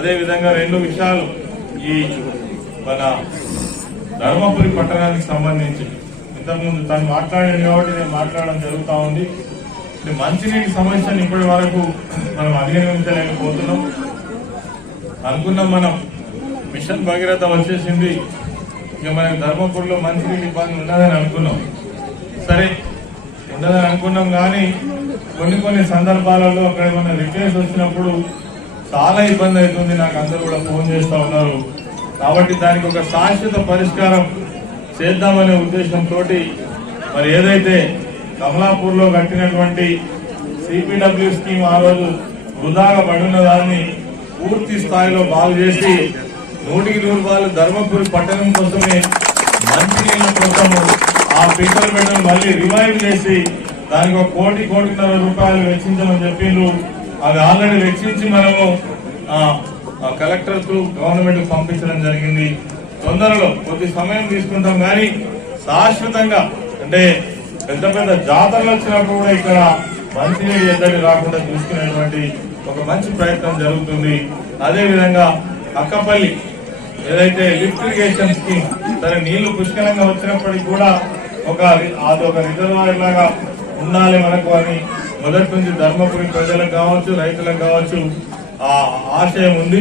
రెండు విషయాలు ఈ మన ధర్మపురి పట్టణానికి సంబంధించి. ఇంతకుముందు తను మాట్లాడాను కాబట్టి నేను మాట్లాడడం జరుగుతూ ఉంది. మంచినీటి సమస్యను ఇప్పటి వరకు మనం అధిగమించలేకపోతున్నాం. అనుకున్నాం మనం మిషన్ భగీరథ వచ్చేసింది. ఇక మనకి ధర్మపురిలో మంచినీటి ఇబ్బంది ఉండదని అనుకున్నాం. సరే ఉండదని అనుకున్నాం కానీ కొన్ని కొన్ని సందర్భాలలో అక్కడ మన రిపేర్స్ వచ్చినప్పుడు చాలా ఇబ్బంది అవుతుంది. నాకు అందరూ కూడా ఫోన్ చేస్తూ ఉన్నారు. కాబట్టి దానికి ఒక శాశ్వత పరిష్కారం చేద్దామనే ఉద్దేశంతో మరి ఏదైతే కమలాపూర్లో కట్టినటువంటి సిపిడబ్ల్యూ స్కీమ్ ఆ రోజు వృధాగా పడిన దాన్ని పూర్తి స్థాయిలో బాగు చేసి నూటికి నూరు రూపాయలు ధర్మపురి పట్టణం కోసమే మంచినీళ్ళ కోసము ఆ పింకల్ మెడల్ మళ్ళీ రివైవ్ చేసి దానికి ఒక కోటి కోటిన్నర రూపాయలు వెచ్చించమని చెప్పిండ్రు అవి ఆల్రెడీ వెచ్చించి మనము ఆ, కలెక్టర్ గవర్నమెంట్ పంపించడం జరిగింది. తొందరలో కొద్ది సమయం తీసుకుంటాం కానీ శాశ్వతంగా అంటే పెద్ద పెద్ద జాతరలు వచ్చినప్పుడు కూడా ఇక్కడ మంచినీరు ఎద్దడి రాకుండా చూసుకునేటువంటి ఒక మంచి ప్రయత్నం జరుగుతుంది. అదేవిధంగా అక్కపల్లి ఏదైతే లిఫ్ట్ ఇరిగేషన్ స్కీమ్ సరే నీళ్ళు పుష్కలంగా వచ్చినప్పటికీ కూడా ఒక అదొక అది ఒక రిజర్వాయర్ లాగా ఉండాలి మనకు అని మొదటి నుంచి ధర్మపురి ప్రజలకు కావచ్చు రైతులకు కావచ్చు ఆ ఆశయం ఉంది.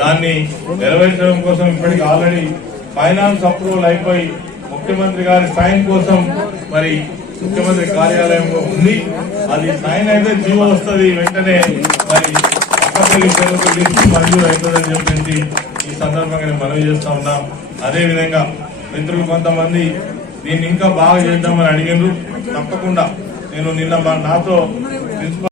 దాన్ని నెరవేర్చడం కోసం ఇప్పటికి ఆల్రెడీ ఫైనాన్స్ అప్రూవల్ అయిపోయి ముఖ్యమంత్రి గారి సైన్ కోసం మరి ముఖ్యమంత్రి కార్యాలయంలో ఉంది. అది సైన్ అయితే జీవో వస్తుంది వెంటనే మరి అక్కడికి పేరుకు లిస్ట్ మంజూరు అవుతుందని చెప్పేసి ఈ సందర్భంగా నేను మనవి చేస్తా ఉన్నాం. అదేవిధంగా మిత్రులు కొంతమంది దీన్ని ఇంకా బాగా చేద్దామని అడిగినారు. తప్పకుండా నేను నిన్న మా నాతో ప్రిన్సిపల్